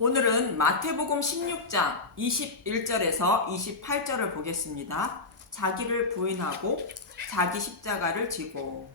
오늘은 마태복음 16장 21절에서 28절을 보겠습니다. 자기를 부인하고 자기 십자가를 지고.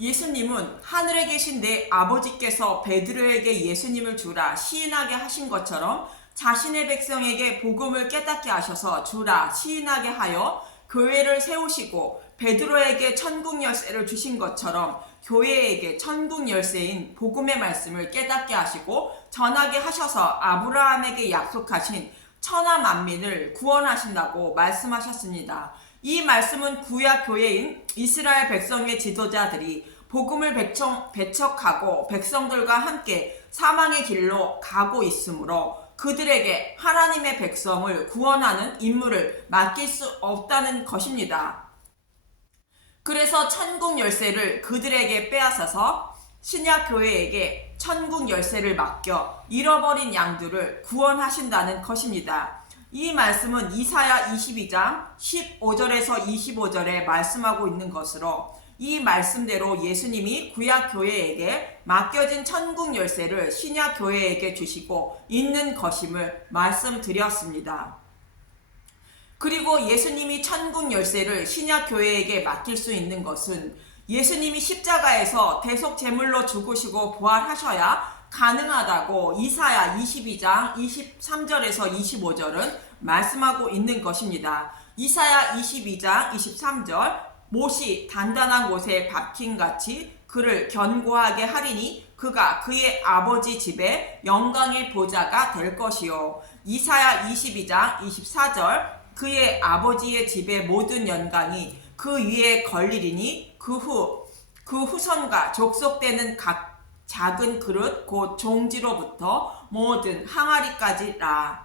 예수님은 하늘에 계신 내 아버지께서 베드로에게 예수님을 주라 시인하게 하신 것처럼 자신의 백성에게 복음을 깨닫게 하셔서 주라 시인하게 하여 교회를 세우시고 베드로에게 천국 열쇠를 주신 것처럼 교회에게 천국 열쇠인 복음의 말씀을 깨닫게 하시고 전하게 하셔서 아브라함에게 약속하신 천하 만민을 구원하신다고 말씀하셨습니다. 이 말씀은 구약 교회인 이스라엘 백성의 지도자들이 복음을 배척하고 백성들과 함께 사망의 길로 가고 있으므로 그들에게 하나님의 백성을 구원하는 임무를 맡길 수 없다는 것입니다. 그래서 천국 열쇠를 그들에게 빼앗아서 신약 교회에게 천국 열쇠를 맡겨 잃어버린 양들을 구원하신다는 것입니다. 이 말씀은 이사야 22장 15절에서 25절에 말씀하고 있는 것으로 이 말씀대로 예수님이 구약 교회에게 맡겨진 천국 열쇠를 신약 교회에게 주시고 있는 것임을 말씀드렸습니다. 그리고 예수님이 천국 열쇠를 신약 교회에게 맡길 수 있는 것은 예수님이 십자가에서 대속 제물로 죽으시고 부활하셔야 가능하다고 이사야 22장 23절에서 25절은 말씀하고 있는 것입니다. 이사야 22장 23절 못이 단단한 곳에 박힌같이 그를 견고하게 하리니 그가 그의 아버지 집에 영광의 보좌가 될 것이요. 이사야 22장 24절 그의 아버지의 집의 모든 영광이 그 위에 걸리리니 그 후손과 족속되는 각 작은 그릇 곧 종지로부터 모든 항아리까지라.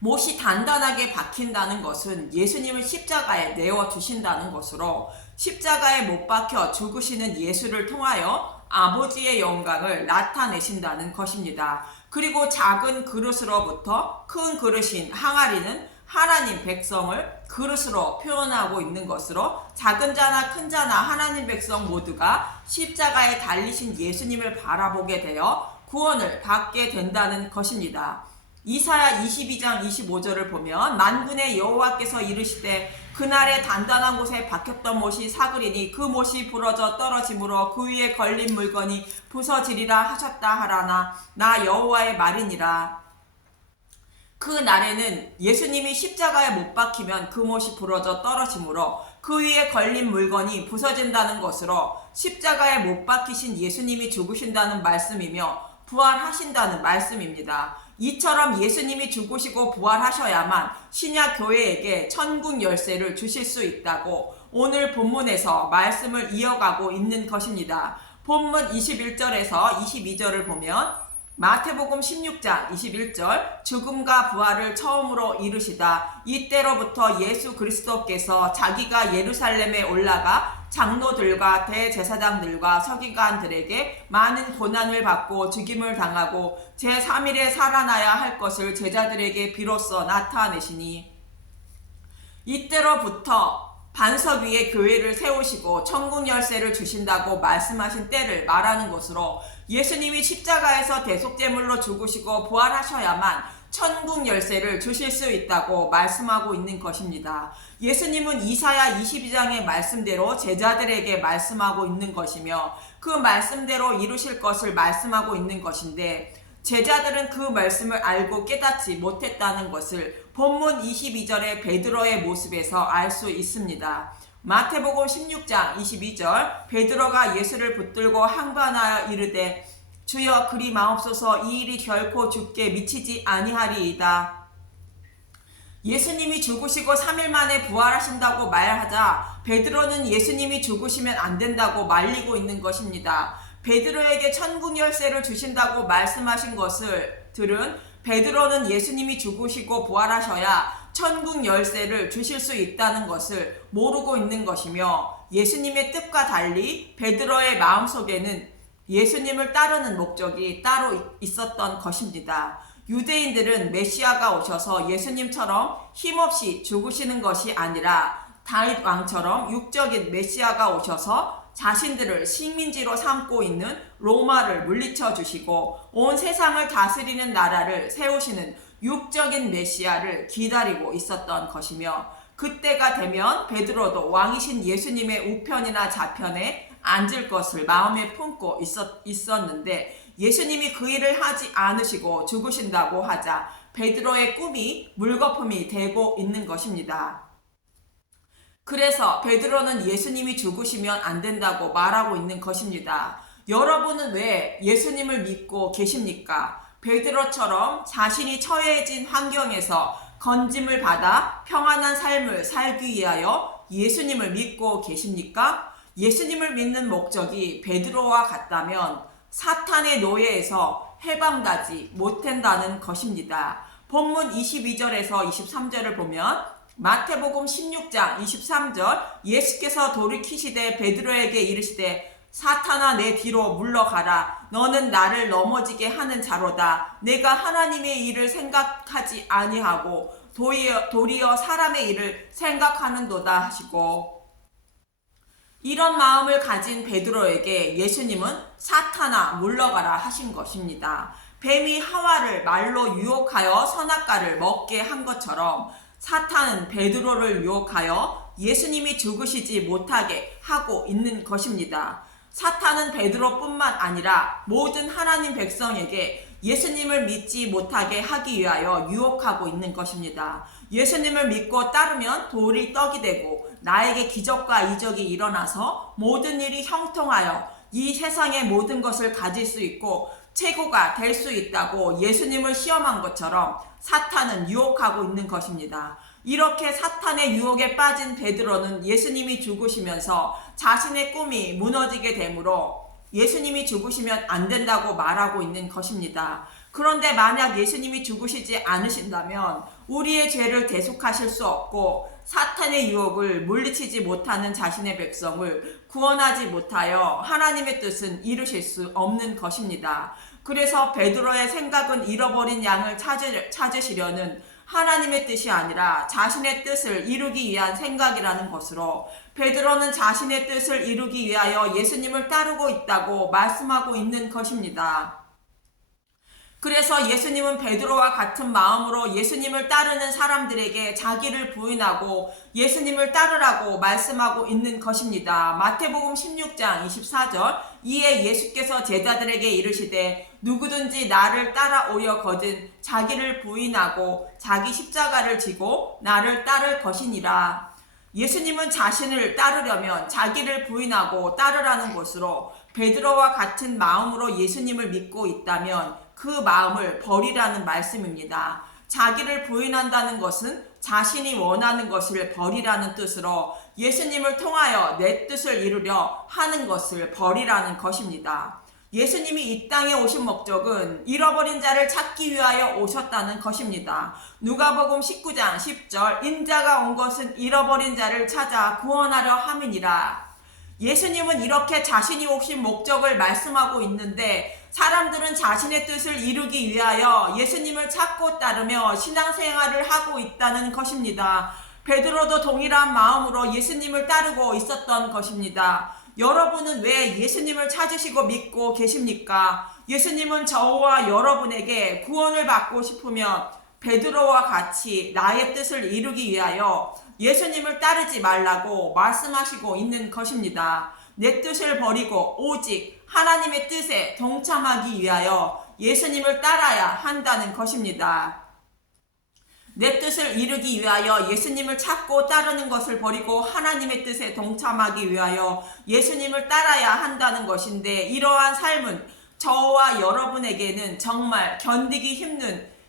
못이 단단하게 박힌다는 것은 예수님을 십자가에 내어주신다는 것으로 십자가에 못 박혀 죽으시는 예수를 통하여 아버지의 영광을 나타내신다는 것입니다. 그리고 작은 그릇으로부터 큰 그릇인 항아리는 하나님 백성을 그릇으로 표현하고 있는 것으로 작은 자나 큰 자나 하나님 백성 모두가 십자가에 달리신 예수님을 바라보게 되어 구원을 받게 된다는 것입니다. 이사야 22장 25절을 보면 만군의 여호와께서 이르시되 그날에 단단한 곳에 박혔던 못이 사그리니 그 못이 부러져 떨어짐으로 그 위에 걸린 물건이 부서지리라 하셨다 하라나 나 여호와의 말이니라. 그 날에는 예수님이 십자가에 못 박히면 그 못이 부러져 떨어지므로 그 위에 걸린 물건이 부서진다는 것으로 십자가에 못 박히신 예수님이 죽으신다는 말씀이며 부활하신다는 말씀입니다. 이처럼 예수님이 죽으시고 부활하셔야만 신약 교회에게 천국 열쇠를 주실 수 있다고 오늘 본문에서 말씀을 이어가고 있는 것입니다. 본문 21절에서 22절을 보면 마태복음 16장 21절 죽음과 부활을 처음으로 이루시다 이때로부터 예수 그리스도께서 자기가 예루살렘에 올라가 장로들과 대제사장들과 서기관들에게 많은 고난을 받고 죽임을 당하고 제3일에 살아나야 할 것을 제자들에게 비로소 나타내시니 이때로부터 반석 위에 교회를 세우시고 천국 열쇠를 주신다고 말씀하신 때를 말하는 것으로 예수님이 십자가에서 대속제물로 죽으시고 부활하셔야만 천국 열쇠를 주실 수 있다고 말씀하고 있는 것입니다. 예수님은 이사야 22장의 말씀대로 제자들에게 말씀하고 있는 것이며 그 말씀대로 이루실 것을 말씀하고 있는 것인데 제자들은 그 말씀을 알고 깨닫지 못했다는 것을 본문 22절의 베드로의 모습에서 알 수 있습니다. 마태복음 16장 22절 베드로가 예수를 붙들고 항반하여 이르되 주여 그리 마옵소서 이 일이 결코 주께 미치지 아니하리이다. 예수님이 죽으시고 3일 만에 부활하신다고 말하자 베드로는 예수님이 죽으시면 안 된다고 말리고 있는 것입니다. 베드로에게 천국 열쇠를 주신다고 말씀하신 것을 들은 베드로는 예수님이 죽으시고 부활하셔야 천국 열쇠를 주실 수 있다는 것을 모르고 있는 것이며 예수님의 뜻과 달리 베드로의 마음속에는 예수님을 따르는 목적이 따로 있었던 것입니다. 유대인들은 메시아가 오셔서 예수님처럼 힘없이 죽으시는 것이 아니라 다윗 왕처럼 육적인 메시아가 오셔서 자신들을 식민지로 삼고 있는 로마를 물리쳐 주시고 온 세상을 다스리는 나라를 세우시는 육적인 메시아를 기다리고 있었던 것이며, 그때가 되면 베드로도 왕이신 예수님의 우편이나 좌편에 앉을 것을 마음에 품고 있었는데, 예수님이 그 일을 하지 않으시고 죽으신다고 하자 베드로의 꿈이 물거품이 되고 있는 것입니다. 그래서 베드로는 예수님이 죽으시면 안 된다고 말하고 있는 것입니다. 여러분은 왜 예수님을 믿고 계십니까? 베드로처럼 자신이 처해진 환경에서 건짐을 받아 평안한 삶을 살기 위하여 예수님을 믿고 계십니까? 예수님을 믿는 목적이 베드로와 같다면 사탄의 노예에서 해방되지 못한다는 것입니다. 본문 22절에서 23절을 보면 마태복음 16장 23절, 예수께서 돌이키시되 베드로에게 이르시되 사탄아 내 뒤로 물러가라. 너는 나를 넘어지게 하는 자로다. 내가 하나님의 일을 생각하지 아니하고 도리어 사람의 일을 생각하는도다 하시고, 이런 마음을 가진 베드로에게 예수님은 사탄아 물러가라 하신 것입니다. 뱀이 하와를 말로 유혹하여 선악과를 먹게 한 것처럼 사탄은 베드로를 유혹하여 예수님이 죽으시지 못하게 하고 있는 것입니다. 사탄은 베드로뿐만 아니라 모든 하나님 백성에게 예수님을 믿지 못하게 하기 위하여 유혹하고 있는 것입니다. 예수님을 믿고 따르면 돌이 떡이 되고 나에게 기적과 이적이 일어나서 모든 일이 형통하여 이 세상의 모든 것을 가질 수 있고 최고가 될 수 있다고 예수님을 시험한 것처럼 사탄은 유혹하고 있는 것입니다. 이렇게 사탄의 유혹에 빠진 베드로는 예수님이 죽으시면서 자신의 꿈이 무너지게 되므로 예수님이 죽으시면 안 된다고 말하고 있는 것입니다. 그런데 만약 예수님이 죽으시지 않으신다면 우리의 죄를 대속하실 수 없고 사탄의 유혹을 물리치지 못하는 자신의 백성을 구원하지 못하여 하나님의 뜻은 이루실 수 없는 것입니다. 그래서 베드로의 생각은 잃어버린 양을 찾으시려는 하나님의 뜻이 아니라 자신의 뜻을 이루기 위한 생각이라는 것으로, 베드로는 자신의 뜻을 이루기 위하여 예수님을 따르고 있다고 말씀하고 있는 것입니다. 그래서 예수님은 베드로와 같은 마음으로 예수님을 따르는 사람들에게 자기를 부인하고 예수님을 따르라고 말씀하고 있는 것입니다. 마태복음 16장 24절, 이에 예수께서 제자들에게 이르시되 누구든지 나를 따라오려거든 자기를 부인하고 자기 십자가를 지고 나를 따를 것이니라. 예수님은 자신을 따르려면 자기를 부인하고 따르라는 것으로, 베드로와 같은 마음으로 예수님을 믿고 있다면 그 마음을 버리라는 말씀입니다. 자기를 부인한다는 것은 자신이 원하는 것을 버리라는 뜻으로 예수님을 통하여 내 뜻을 이루려 하는 것을 버리라는 것입니다. 예수님이 이 땅에 오신 목적은 잃어버린 자를 찾기 위하여 오셨다는 것입니다. 누가복음 19장 10절, 인자가 온 것은 잃어버린 자를 찾아 구원하려 함이니라. 예수님은 이렇게 자신이 오신 목적을 말씀하고 있는데 사람들은 자신의 뜻을 이루기 위하여 예수님을 찾고 따르며 신앙생활을 하고 있다는 것입니다. 베드로도 동일한 마음으로 예수님을 따르고 있었던 것입니다. 여러분은 왜 예수님을 찾으시고 믿고 계십니까? 예수님은 저와 여러분에게 구원을 받고 싶으면 베드로와 같이 나의 뜻을 이루기 위하여 예수님을 따르지 말라고 말씀하시고 있는 것입니다. 내 뜻을 버리고 오직 하나님의 뜻에 동참하기 위하여 예수님을 따라야 한다는 것입니다. 내 뜻을 이루기 위하여 예수님을 찾고 따르는 것을 버리고 하나님의 뜻에 동참하기 위하여 예수님을 따라야 한다는 것인데, 이러한 삶은 저와 여러분에게는 정말 견디기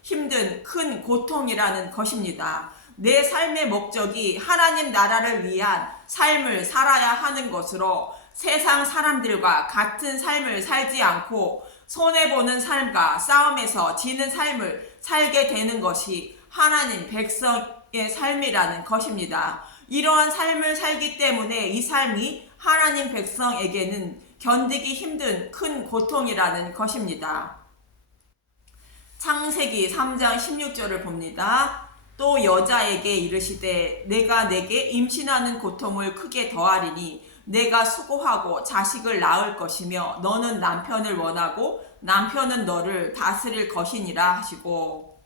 힘든 큰 고통이라는 것입니다. 내 삶의 목적이 하나님 나라를 위한 삶을 살아야 하는 것으로 세상 사람들과 같은 삶을 살지 않고 손해보는 삶과 싸움에서 지는 삶을 살게 되는 것이 하나님 백성의 삶이라는 것입니다. 이러한 삶을 살기 때문에 이 삶이 하나님 백성에게는 견디기 힘든 큰 고통이라는 것입니다. 창세기 3장 16절을 봅니다. 또 여자에게 이르시되 내가 내게 임신하는 고통을 크게 더하리니 내가 수고하고 자식을 낳을 것이며 너는 남편을 원하고 남편은 너를 다스릴 것이니라 하시고,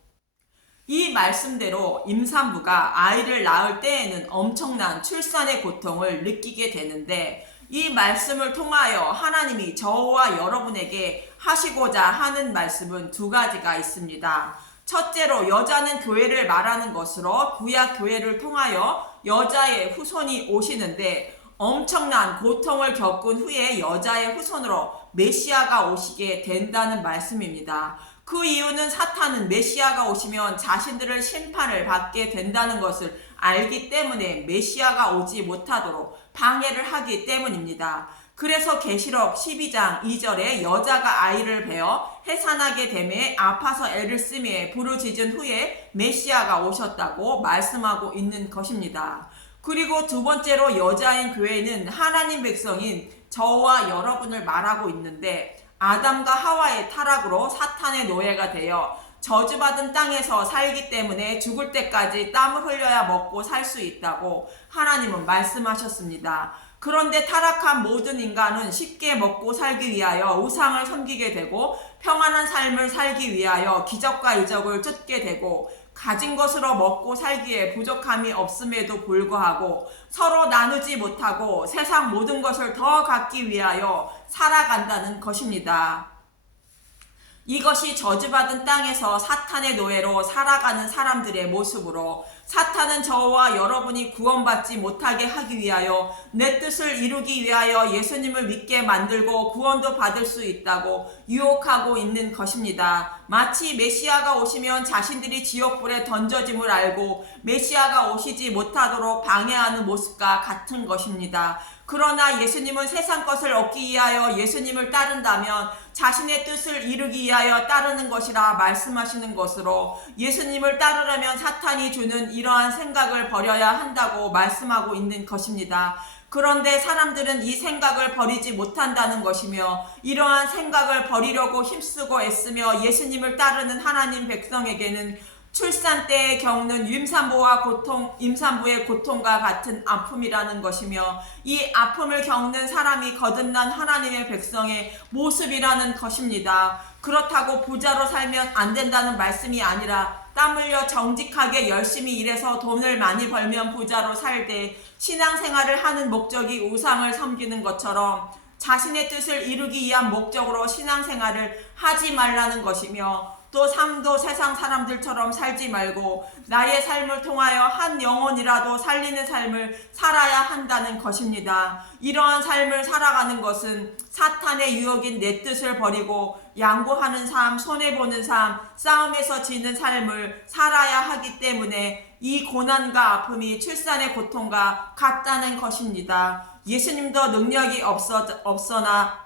이 말씀대로 임산부가 아이를 낳을 때에는 엄청난 출산의 고통을 느끼게 되는데, 이 말씀을 통하여 하나님이 저와 여러분에게 하시고자 하는 말씀은 두 가지가 있습니다. 첫째로 여자는 교회를 말하는 것으로 구약 교회를 통하여 여자의 후손이 오시는데, 엄청난 고통을 겪은 후에 여자의 후손으로 메시아가 오시게 된다는 말씀입니다. 그 이유는 사탄은 메시아가 오시면 자신들을 심판을 받게 된다는 것을 알기 때문에 메시아가 오지 못하도록 방해를 하기 때문입니다. 그래서 계시록 12장 2절에 여자가 아이를 베어 해산하게 되매 아파서 애를 쓰며 부르짖은 후에 메시아가 오셨다고 말씀하고 있는 것입니다. 그리고 두 번째로 여자인 교회는 하나님 백성인 저와 여러분을 말하고 있는데, 아담과 하와의 타락으로 사탄의 노예가 되어 저주받은 땅에서 살기 때문에 죽을 때까지 땀을 흘려야 먹고 살 수 있다고 하나님은 말씀하셨습니다. 그런데 타락한 모든 인간은 쉽게 먹고 살기 위하여 우상을 섬기게 되고 평안한 삶을 살기 위하여 기적과 이적을 쫓게 되고 가진 것으로 먹고 살기에 부족함이 없음에도 불구하고 서로 나누지 못하고 세상 모든 것을 더 갖기 위하여 살아간다는 것입니다. 이것이 저주받은 땅에서 사탄의 노예로 살아가는 사람들의 모습으로, 사탄은 저와 여러분이 구원받지 못하게 하기 위하여 내 뜻을 이루기 위하여 예수님을 믿게 만들고 구원도 받을 수 있다고 유혹하고 있는 것입니다. 마치 메시아가 오시면 자신들이 지옥불에 던져짐을 알고 메시아가 오시지 못하도록 방해하는 모습과 같은 것입니다. 그러나 예수님은 세상 것을 얻기 위하여 예수님을 따른다면 자신의 뜻을 이루기 위하여 따르는 것이라 말씀하시는 것으로, 예수님을 따르려면 사탄이 주는 이러한 생각을 버려야 한다고 말씀하고 있는 것입니다. 그런데 사람들은 이 생각을 버리지 못한다는 것이며, 이러한 생각을 버리려고 힘쓰고 애쓰며 예수님을 따르는 하나님 백성에게는 출산 때에 겪는 임산부의 고통과 같은 아픔이라는 것이며, 이 아픔을 겪는 사람이 거듭난 하나님의 백성의 모습이라는 것입니다. 그렇다고 부자로 살면 안 된다는 말씀이 아니라, 땀 흘려 정직하게 열심히 일해서 돈을 많이 벌면 부자로 살되 신앙생활을 하는 목적이 우상을 섬기는 것처럼 자신의 뜻을 이루기 위한 목적으로 신앙생활을 하지 말라는 것이며, 또 삶도 세상 사람들처럼 살지 말고 나의 삶을 통하여 한 영혼이라도 살리는 삶을 살아야 한다는 것입니다. 이러한 삶을 살아가는 것은 사탄의 유혹인 내 뜻을 버리고 양보하는 삶, 손해보는 삶, 싸움에서 지는 삶을 살아야 하기 때문에 이 고난과 아픔이 출산의 고통과 같다는 것입니다. 예수님도 능력이 없으나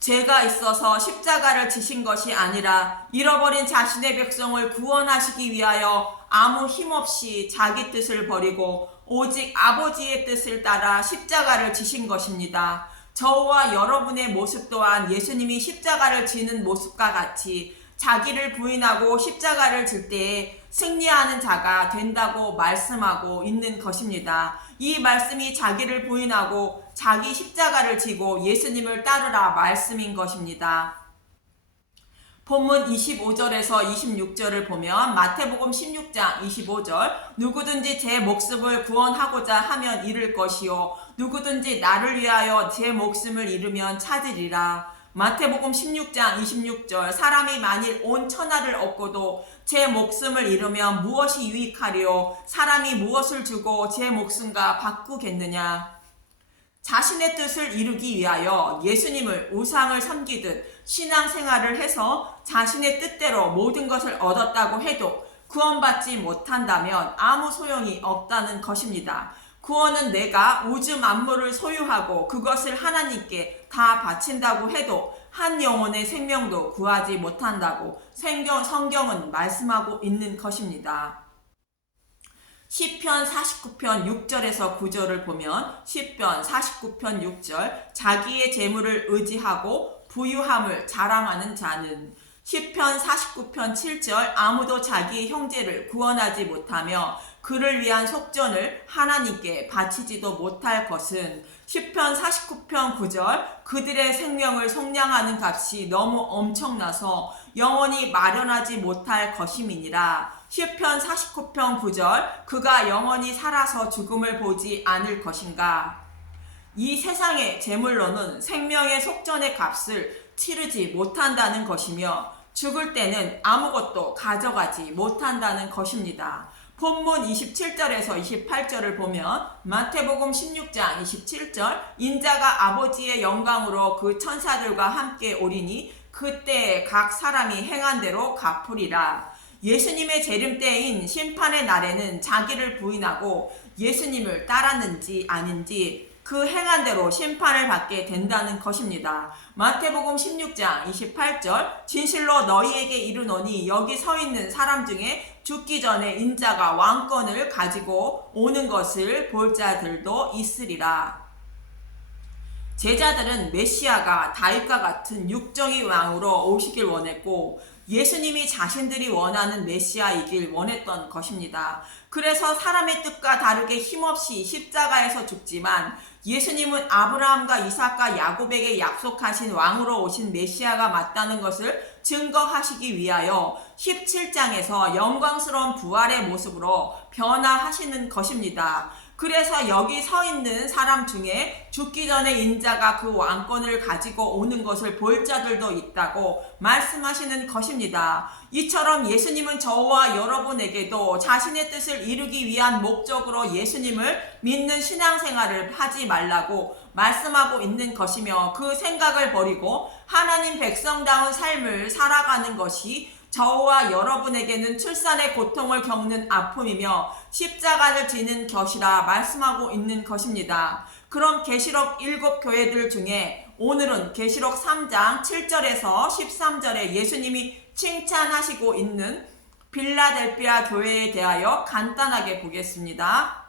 죄가 있어서 십자가를 지신 것이 아니라 잃어버린 자신의 백성을 구원하시기 위하여 아무 힘없이 자기 뜻을 버리고 오직 아버지의 뜻을 따라 십자가를 지신 것입니다. 저와 여러분의 모습 또한 예수님이 십자가를 지는 모습과 같이 자기를 부인하고 십자가를 질 때에 승리하는 자가 된다고 말씀하고 있는 것입니다. 이 말씀이 자기를 부인하고 자기 십자가를 지고 예수님을 따르라 말씀인 것입니다. 본문 25절에서 26절을 보면 마태복음 16장 25절, 누구든지 제 목숨을 구원하고자 하면 잃을 것이요 누구든지 나를 위하여 제 목숨을 잃으면 찾으리라. 마태복음 16장 26절, 사람이 만일 온 천하를 얻고도 제 목숨을 잃으면 무엇이 유익하리요? 사람이 무엇을 주고 제 목숨과 바꾸겠느냐? 자신의 뜻을 이루기 위하여 예수님을 우상을 섬기듯 신앙생활을 해서 자신의 뜻대로 모든 것을 얻었다고 해도 구원받지 못한다면 아무 소용이 없다는 것입니다. 구원은 내가 우주 만물을 소유하고 그것을 하나님께 다 바친다고 해도 한 영혼의 생명도 구하지 못한다고 성경은 말씀하고 있는 것입니다. 시편 49편 6절에서 9절을 보면 시편 49편 6절, 자기의 재물을 의지하고 부유함을 자랑하는 자는, 시편 49편 7절, 아무도 자기의 형제를 구원하지 못하며 그를 위한 속전을 하나님께 바치지도 못할 것은 시편 49편 9절 그들의 생명을 속량하는 값이 너무 엄청나서 영원히 마련하지 못할 것임이니라. 시편 49편 9절 그가 영원히 살아서 죽음을 보지 않을 것인가. 이 세상의 재물로는 생명의 속전의 값을 치르지 못한다는 것이며 죽을 때는 아무것도 가져가지 못한다는 것입니다. 본문 27절에서 28절을 보면 마태복음 16장 27절 인자가 아버지의 영광으로 그 천사들과 함께 오리니 그때 각 사람이 행한 대로 갚으리라. 예수님의 재림 때인 심판의 날에는 자기를 부인하고 예수님을 따랐는지 아닌지 그 행한 대로 심판을 받게 된다는 것입니다. 마태복음 16장 28절 진실로 너희에게 이르노니 여기 서 있는 사람 중에 죽기 전에 인자가 왕권을 가지고 오는 것을 볼 자들도 있으리라. 제자들은 메시아가 다윗과 같은 육정의 왕으로 오시길 원했고 예수님이 자신들이 원하는 메시아이길 원했던 것입니다. 그래서 사람의 뜻과 다르게 힘없이 십자가에서 죽지만 예수님은 아브라함과 이삭과 야곱에게 약속하신 왕으로 오신 메시아가 맞다는 것을 증거하시기 위하여 17장에서 영광스러운 부활의 모습으로 변화하시는 것입니다. 그래서 여기 서 있는 사람 중에 죽기 전에 인자가 그 왕권을 가지고 오는 것을 볼 자들도 있다고 말씀하시는 것입니다. 이처럼 예수님은 저와 여러분에게도 자신의 뜻을 이루기 위한 목적으로 예수님을 믿는 신앙생활을 하지 말라고 말씀하고 있는 것이며 그 생각을 버리고 하나님 백성다운 삶을 살아가는 것이 저와 여러분에게는 출산의 고통을 겪는 아픔이며 십자가를 지는 것이라 말씀하고 있는 것입니다. 그럼 계시록 7교회들 중에 오늘은 계시록 3장 7절에서 13절에 예수님이 칭찬하시고 있는 빌라델피아 교회에 대하여 간단하게 보겠습니다.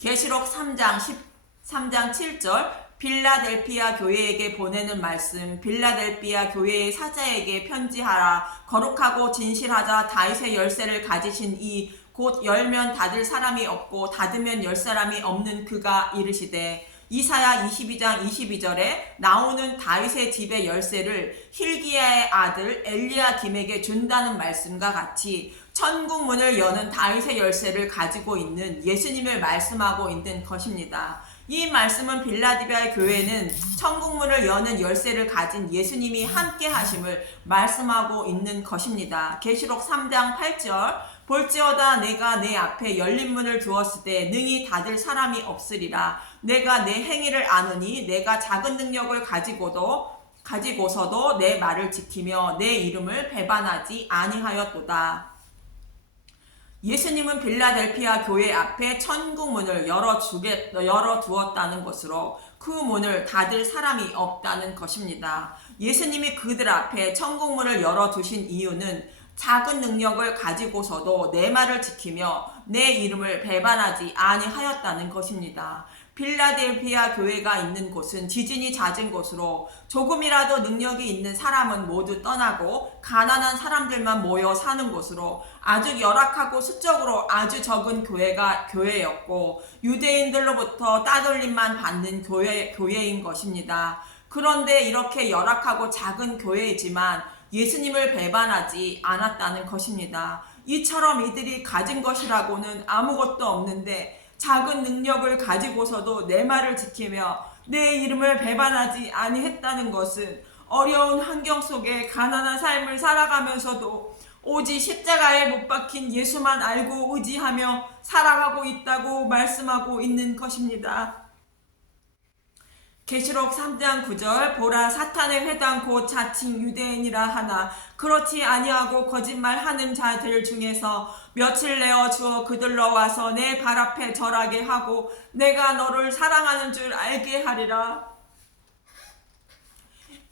계시록 3장 7절 빌라델피아 교회에게 보내는 말씀. 빌라델피아 교회의 사자에게 편지하라. 거룩하고 진실하자 다윗의 열쇠를 가지신 이 곧 열면 닫을 사람이 없고 닫으면 열 사람이 없는 그가 이르시되 이사야 22장 22절에 나오는 다윗의 집의 열쇠를 힐기야의 아들 엘리야김에게 준다는 말씀과 같이 천국 문을 여는 다윗의 열쇠를 가지고 있는 예수님을 말씀하고 있는 것입니다. 이 말씀은 빌라델피아 교회는 천국 문을 여는 열쇠를 가진 예수님이 함께 하심을 말씀하고 있는 것입니다. 계시록 3장 8절 볼지어다 내가 내 앞에 열린 문을 두었을 때 능히 닫을 사람이 없으리라. 내가 내 행위를 아느니 내가 작은 능력을 가지고서도 내 말을 지키며 내 이름을 배반하지 아니하였도다. 예수님은 빌라델피아 교회 앞에 천국 문을 열어두었다는 것으로 그 문을 닫을 사람이 없다는 것입니다. 예수님이 그들 앞에 천국 문을 열어두신 이유는 작은 능력을 가지고서도 내 말을 지키며 내 이름을 배반하지 아니하였다는 것입니다. 빌라델피아 교회가 있는 곳은 지진이 잦은 곳으로 조금이라도 능력이 있는 사람은 모두 떠나고 가난한 사람들만 모여 사는 곳으로 아주 열악하고 수적으로 아주 적은 교회였고 유대인들로부터 따돌림만 받는 교회인 것입니다. 그런데 이렇게 열악하고 작은 교회이지만 예수님을 배반하지 않았다는 것입니다. 이처럼 이들이 가진 것이라고는 아무것도 없는데 작은 능력을 가지고서도 내 말을 지키며 내 이름을 배반하지 아니했다는 것은 어려운 환경 속에 가난한 삶을 살아가면서도 오직 십자가에 못 박힌 예수만 알고 의지하며 살아가고 있다고 말씀하고 있는 것입니다. 계시록 3장 9절 보라 사탄의 회당 곧 자칭 유대인이라 하나 그렇지 아니하고 거짓말하는 자들 중에서 며칠 내어 주어 그들로 와서 내 발 앞에 절하게 하고 내가 너를 사랑하는 줄 알게 하리라.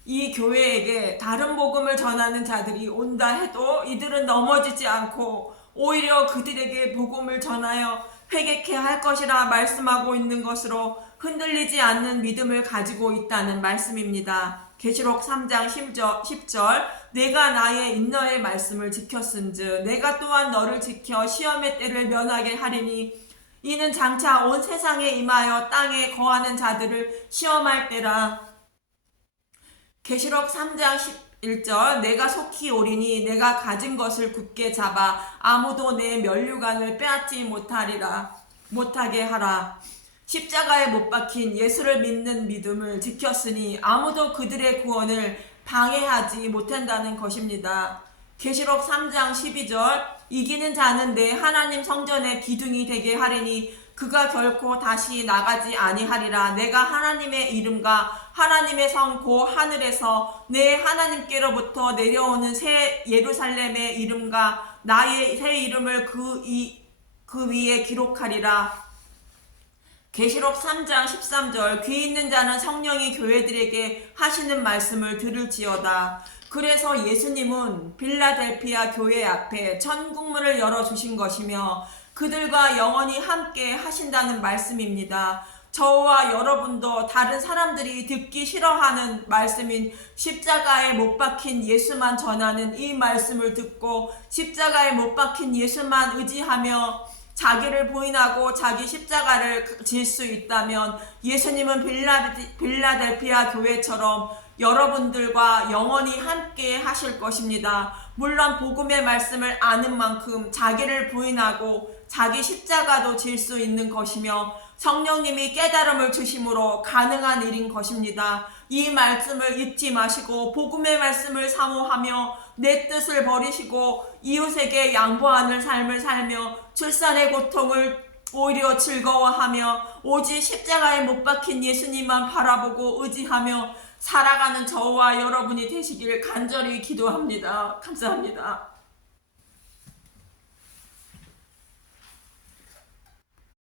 이 교회에게 다른 복음을 전하는 자들이 온다 해도 이들은 넘어지지 않고 오히려 그들에게 복음을 전하여 회개케 할 것이라 말씀하고 있는 것으로 흔들리지 않는 믿음을 가지고 있다는 말씀입니다. 계시록 3장 10절 내가 나의 인너의 말씀을 지켰은즉 내가 또한 너를 지켜 시험의 때를 면하게 하리니 이는 장차 온 세상에 임하여 땅에 거하는 자들을 시험할 때라. 계시록 3장 11절 내가 속히 오리니 내가 가진 것을 굳게 잡아 아무도 내 면류관을 빼앗지 못하게 하라. 십자가에 못 박힌 예수를 믿는 믿음을 지켰으니 아무도 그들의 구원을 방해하지 못한다는 것입니다. 계시록 3장 12절 이기는 자는 내 하나님 성전의 기둥이 되게 하리니 그가 결코 다시 나가지 아니하리라. 내가 하나님의 이름과 하나님의 성 고 하늘에서 내 하나님께로부터 내려오는 새 예루살렘의 이름과 나의 새 이름을 그 위에 기록하리라. 계시록 3장 13절 귀 있는 자는 성령이 교회들에게 하시는 말씀을 들을지어다. 그래서 예수님은 빌라델피아 교회 앞에 천국문을 열어주신 것이며 그들과 영원히 함께 하신다는 말씀입니다. 저와 여러분도 다른 사람들이 듣기 싫어하는 말씀인 십자가에 못 박힌 예수만 전하는 이 말씀을 듣고 십자가에 못 박힌 예수만 의지하며 자기를 부인하고 자기 십자가를 질 수 있다면 예수님은 빌라델피아 교회처럼 여러분들과 영원히 함께 하실 것입니다. 물론 복음의 말씀을 아는 만큼 자기를 부인하고 자기 십자가도 질 수 있는 것이며 성령님이 깨달음을 주심으로 가능한 일인 것입니다. 이 말씀을 잊지 마시고 복음의 말씀을 사모하며 내 뜻을 버리시고 이웃에게 양보하는 삶을 살며 출산의 고통을 오히려 즐거워하며 오직 십자가에 못 박힌 예수님만 바라보고 의지하며 살아가는 저와 여러분이 되시길 간절히 기도합니다. 감사합니다.